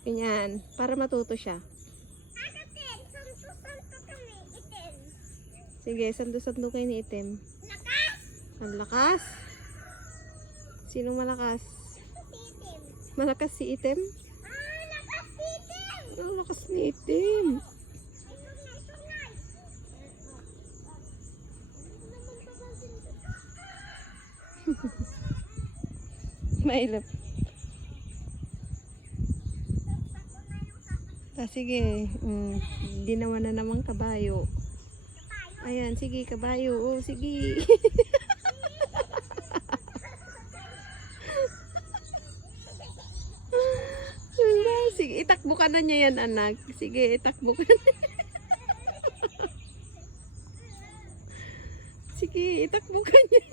Ganyan, para matuto siya. Sige, sando-sando kayo ni itim. Ang lakas? Sino malakas? Malakas si itim? Ang lakas ni itim. Mailap. Sige. Ginawa na namang kabayo. Ayan, sige, kabayo. Oh, sige. Sige, itakbo ka na niya yan, anak. Sige, itakbo ka na. Sige, itakbo ka niya.